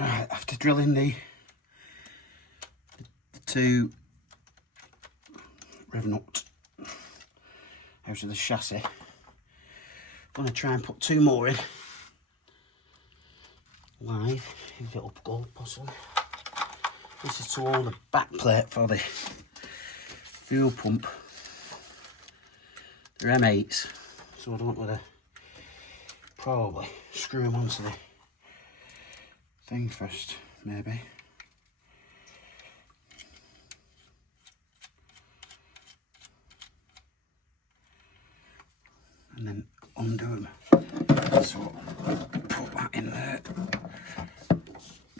Right, after drilling the two rev nuts out of the chassis, I'm going to try and put two more in live, if it up gold possibly. This is to hold the back plate for the fuel pump. They're M8s, so I don't want to probably screw them onto the thing first, maybe. And then undo them. So put that in there.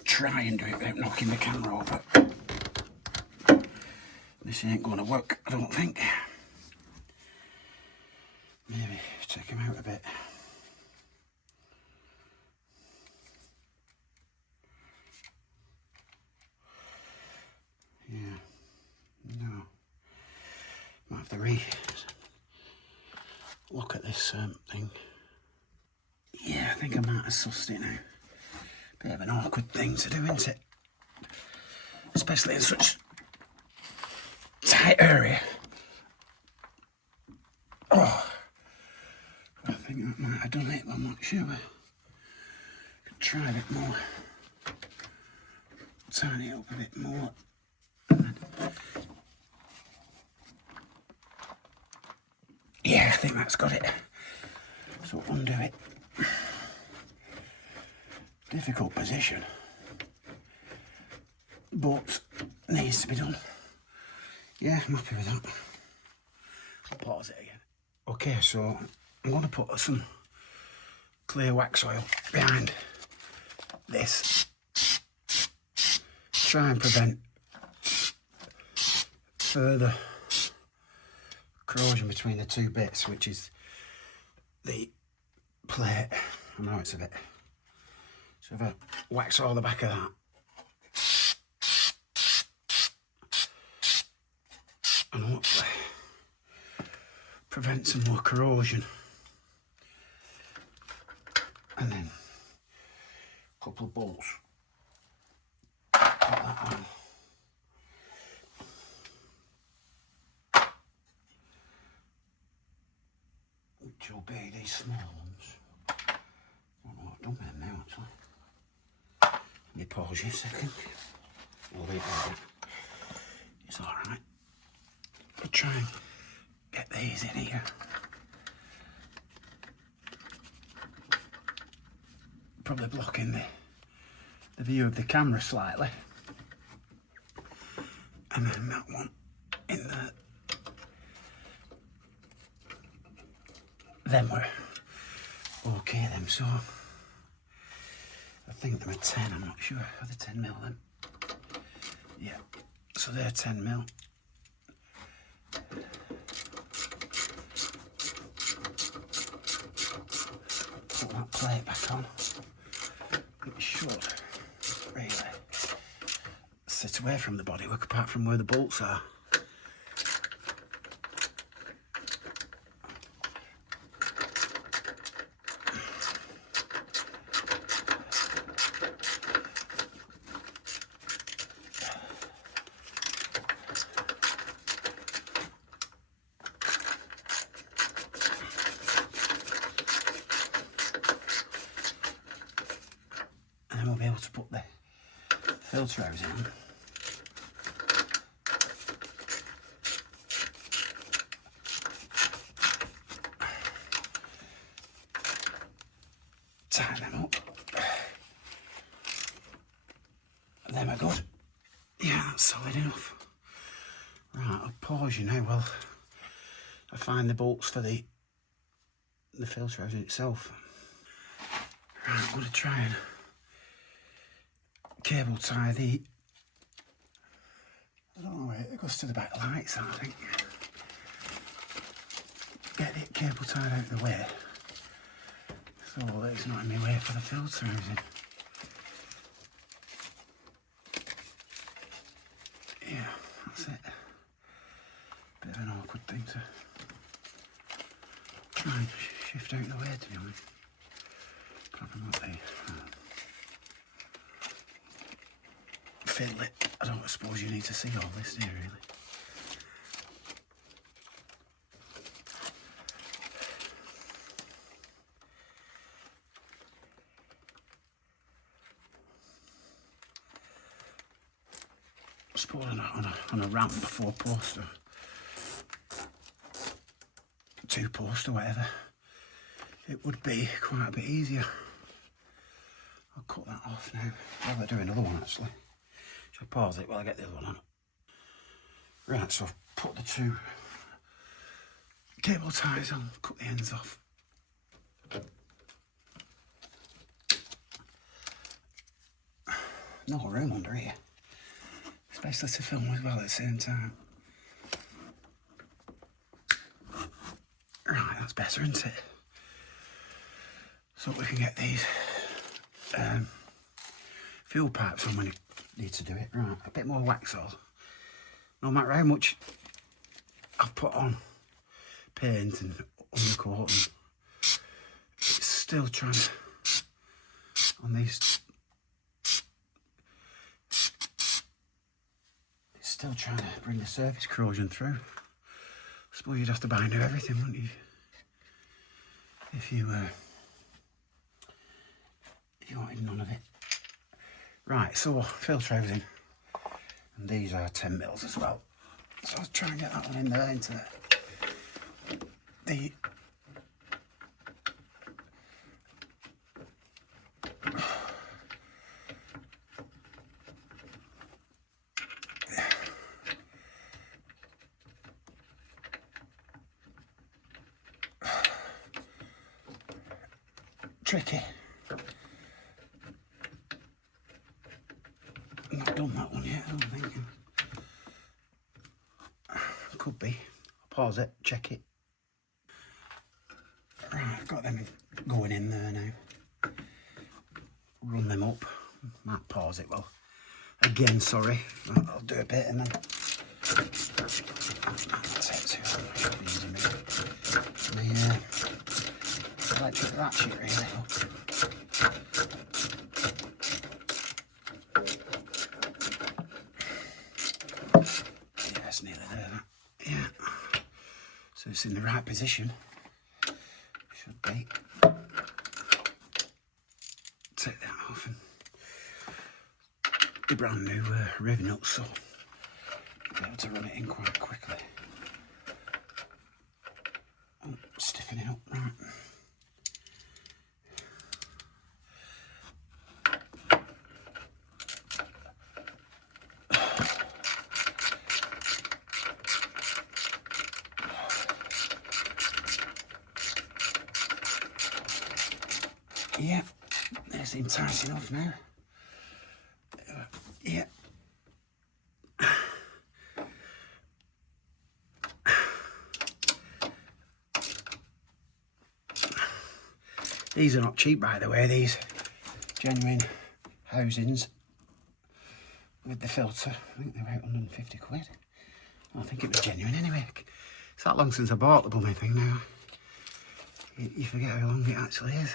Try and do it without knocking the camera over. This ain't going to work, I don't think. Maybe take him out a bit. Yeah, no. Might have to look at this thing. Yeah, I think I might have sussed it now. Bit of an awkward thing to do, isn't it? Especially in such tight area. Oh, I think that might have done it, but I'm not sure. Could try a bit more. Tighten it up a bit more. Yeah, I think that's got it. So undo it. Difficult position, but needs to be done. Yeah, I'm happy with that. I'll pause it again. Okay, so I'm going to put some clear wax oil behind this. Try and prevent further corrosion between the two bits, which is the plate. I know it's a bit. So if I wax all the back of that, and hopefully prevent some more corrosion. And then a couple of bolts. Put that on. Which will be these small ones. I don't know what I've done with them now actually. Let me pause you a second. It's alright. I'll try and get these in here. Probably blocking the view of the camera slightly. And then that one in there. Them were okay them, so I think they were 10, I'm not sure. Are they 10 mil then? Yeah, so they're 10 mil. Put that plate back on. It should really sit away from the bodywork apart from where the bolts are. And then we'll be able to put the filter hose in. Tighten them up. And then we're good. Yeah, that's solid enough. Right, I'll pause you now while I find the bolts for the filter hose itself. Right, I'm going to try and cable tie the, I don't know where it goes to the back lights, I think. Get the cable tied out of the way so that it's not in my way for the filter housing. Yeah, that's it. Bit of an awkward thing to try and shift out of the way, to be honest. Probably not there. fiddle it. I don't suppose you need to see all this, do you, really? I suppose on a ramp, 4-post or 2-post or whatever, it would be quite a bit easier. I'll cut that off now. I'll do another one actually. Should I pause it while I get the other one on? Right, so I've put the 2 cable ties on, cut the ends off. No room under here, especially to film as well at the same time. Right, that's better, isn't it? So we can get these fuel pipes on when you need to do it. Right, a bit more wax on. No matter how much I've put on paint and undercoat, and it's still trying to, on these, it's still trying to bring the surface corrosion through. I suppose you'd have to buy new everything, wouldn't you? If you wanted none of it. Right, so filter housing, and these are 10 mils as well. So I'll try and get that one in there into the tricky. I've not done that one yet, I don't think. Could be. Pause it, check it. Right, I've got them going in there now. Run them up. Might pause it, well, again, sorry. I'll do a bit and then... That's it too. I should be using my electric ratchet, really. Yeah, it's nearly there, that. Yeah. So it's in the right position. Should be. Take that off and the brand new riv nuts, so I'll be able to run it in quite quickly. Oh, stiffen it up, right. Yeah, they seem tight enough now. Yeah. These are not cheap, by the way, these genuine housings with the filter. I think they're about 150 quid. I think it was genuine anyway. It's that long since I bought the blooming thing now. You forget how long it actually is.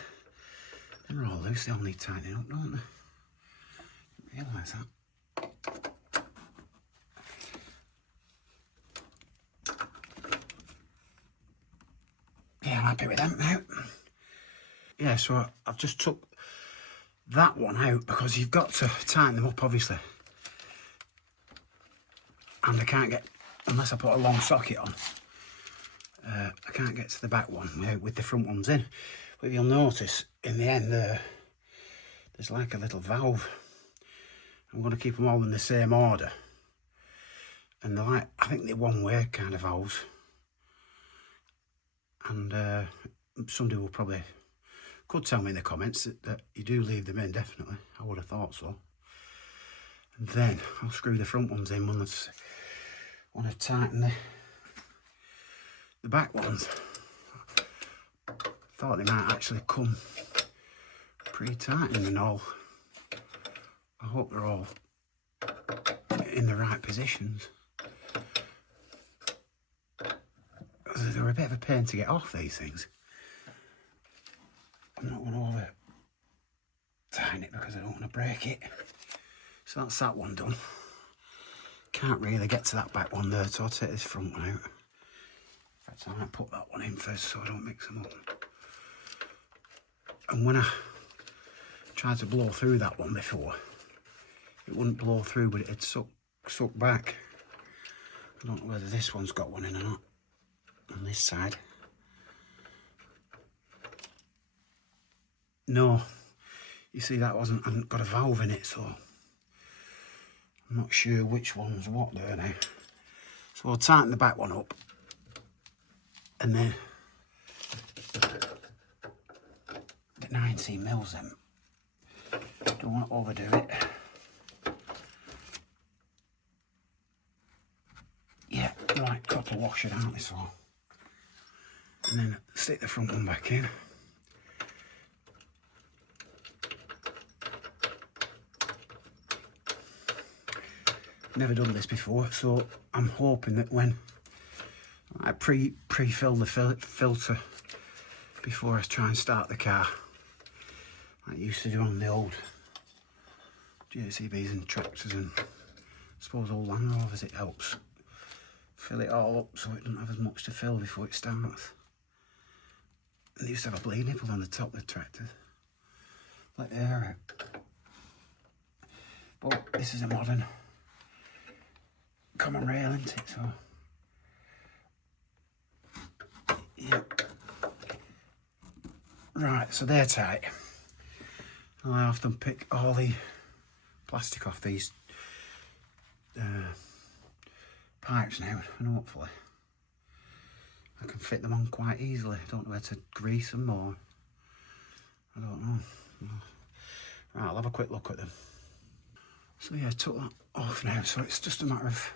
They're all loose, they all need tightening up, don't they? Didn't realise that. Yeah, I'm happy with them now. Yeah, so I've just took that one out because you've got to tighten them up, obviously. And I can't get, unless I put a long socket on, I can't get to the back one with the front ones in. But you'll notice in the end there's like a little valve. I'm going to keep them all in the same order. And they're like, I think they're one-way kind of valves. And somebody will probably, could tell me in the comments that you do leave them in, definitely. I would have thought so. And then I'll screw the front ones in when I've tightened the back ones. Thought they might actually come pre-tightened and all. I hope they're all in the right positions. They're a bit of a pain to get off, these things. I'm not going to over tighten it because I don't want to break it. So that's that one done. Can't really get to that back one there, so I'll take this front one out. In fact, I might put that one in first so I don't mix them up. And when I tried to blow through that one before, it wouldn't blow through, but it'd suck back. I don't know whether this one's got one in or not on this side. No, you see that hadn't got a valve in it, so I'm not sure which one's what there now. So I'll tighten the back one up and then the 19mm then. Don't want to overdo it. Yeah, right, copper washer out this one. And then stick the front one back in. Never done this before, so I'm hoping that when I pre-fill the filter before I try and start the car, like I used to do on the old JCBs and tractors and I suppose all Land Rovers, it helps fill it all up so it doesn't have as much to fill before it starts. And they used to have a bleed nipple on the top of the tractor, let the air out. But this is a modern common rail, isn't it? So yeah. Right, so they're tight. I have to pick all the plastic off these pipes now, and hopefully I can fit them on quite easily. I don't know where to grease them or I don't know. Right, I'll have a quick look at them. So yeah, I took that off now, so it's just a matter of,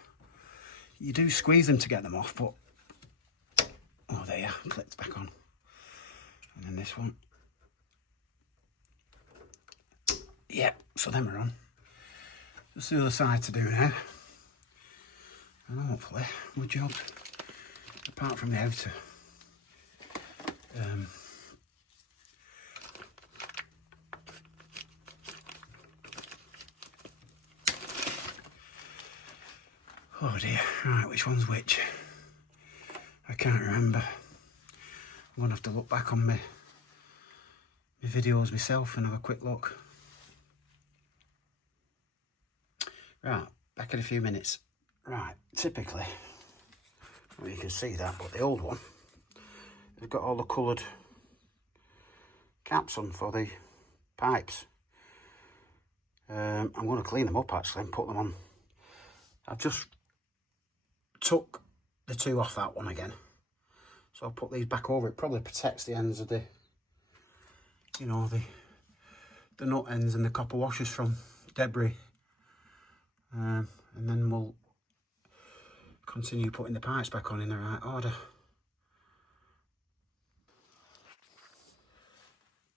you do squeeze them to get them off, but oh, there you are, clicked back on. And then this one. Yeah, so them are on. Just the other side to do now. And hopefully, my job, apart from the outer, oh dear, right, which one's which? I can't remember. I'm gonna have to look back on my videos myself and have a quick look. Right, back in a few minutes. Right, typically, well, you can see that, but the old one has got all the coloured caps on for the pipes. I'm going to clean them up actually and put them on. I've just took the two off that one again, so I'll put these back over. It probably protects the ends of the, you know, the nut ends and the copper washers from debris, and then we'll continue putting the pipes back on in the right order.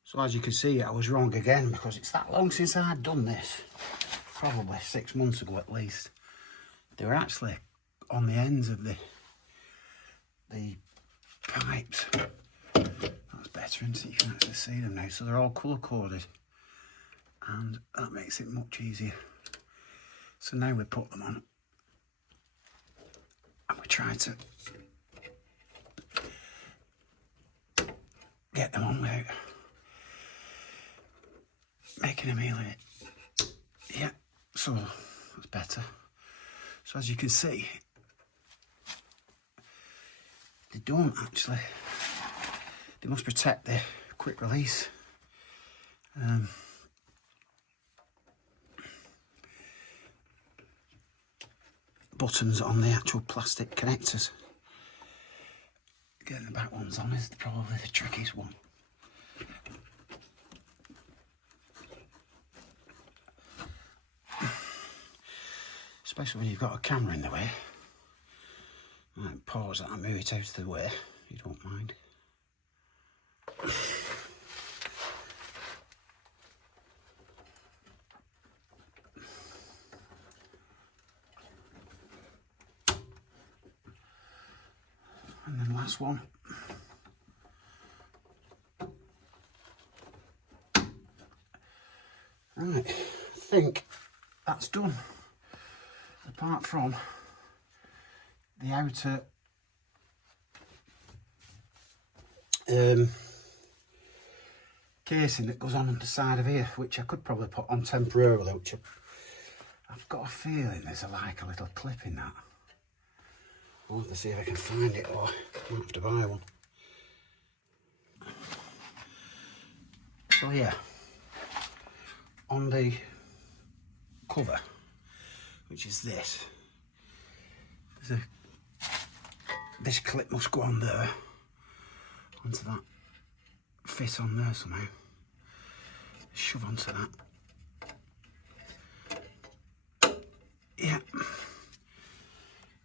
So as you can see, I was wrong again because it's that long since I'd done this, probably 6 months ago at least. They were actually on the ends of the pipes. That's better, isn't it? You can actually see them now. So they're all colour coded and that makes it much easier. So now we put them on and we try to get them on without making a meal of it. Yeah, so that's better. So as you can see, they don't actually, they must protect the quick release buttons on the actual plastic connectors. Getting the back ones on is probably the trickiest one. Especially when you've got a camera in the way. I might pause that and move it out of the way, if you don't mind. And then last one. Right, I think that's done. Apart from the outer casing that goes on the side of here, which I could probably put on temporarily, which I've got a feeling there's like a little clip in that. I'll have to see if I can find it, or I might have to buy one. So yeah, on the cover, which is this, this clip must go on there, onto that, fit on there somehow, shove onto that, yeah,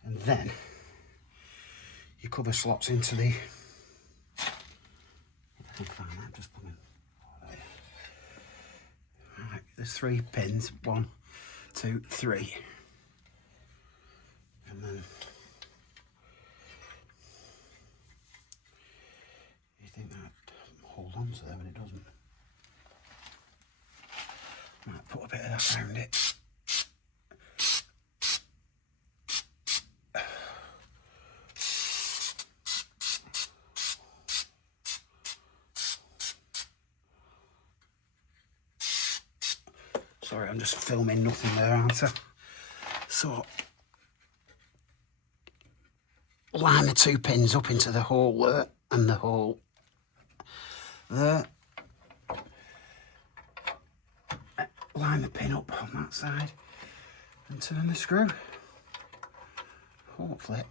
and then your cover slots into the, I can find that, just put in, right, there's 3 pins, 1, 2, 3, and then you think that hold on to there, but it doesn't. Might put a bit of that around it. Sorry, I'm just filming nothing there, aren't I? So, line the 2 pins up into the hole there, and the hole there. Line the pin up on that side, and turn the screw. Hopefully,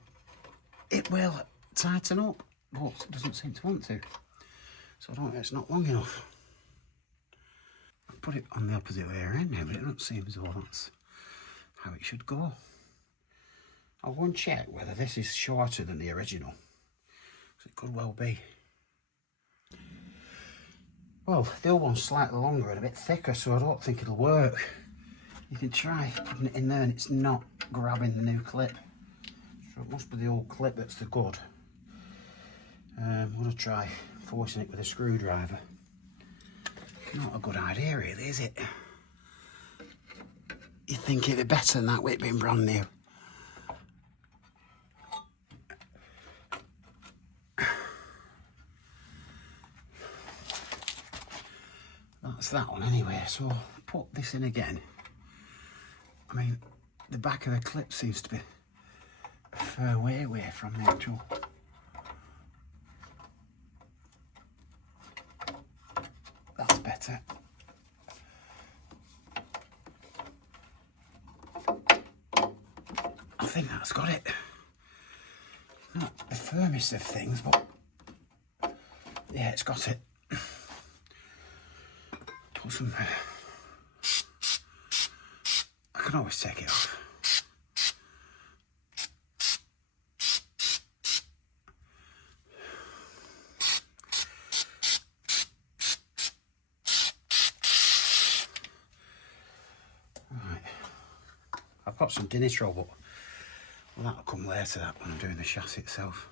it will tighten up, but it doesn't seem to want to. So I don't know, it's not long enough. I put it on the opposite way around now, but it doesn't seem as though that's how it should go. I'll go and check whether this is shorter than the original, because it could well be. Well, the other one's slightly longer and a bit thicker, so I don't think it'll work. You can try putting it in there and it's not grabbing the new clip. So it must be the old clip that's the good. I'm going to try forcing it with a screwdriver. Not a good idea really, is it? You'd think it'd be better than that with it being brand new. That's that one anyway, so put this in again. I mean, the back of the clip seems to be a fair way away from the actual. That's better. I think that's got it. Not the firmest of things, but yeah, it's got it. Put some. I can always take it off. Right. I've got some Dinitro, but well, that'll come later, that when I'm doing the chassis itself.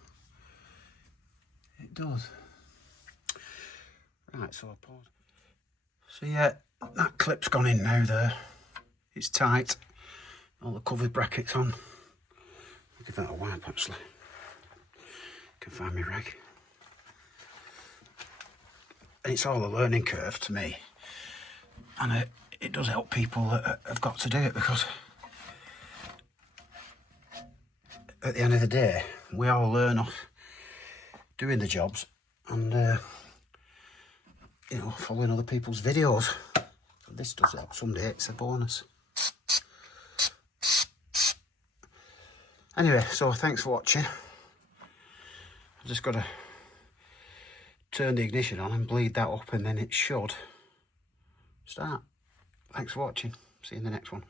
It does. Right, so I'll pause. So yeah, that clip's gone in now there. It's tight. All the cover brackets on. I'll give that a wipe actually. Can find my rag. And it's all a learning curve to me. And it does help people that have got to do it, because at the end of the day, we all learn off doing the jobs and you know, following other people's videos. So this does help someday, it's a bonus. Anyway, so thanks for watching. I've just got to turn the ignition on and bleed that up, and then it should start. Thanks for watching. See you in the next one.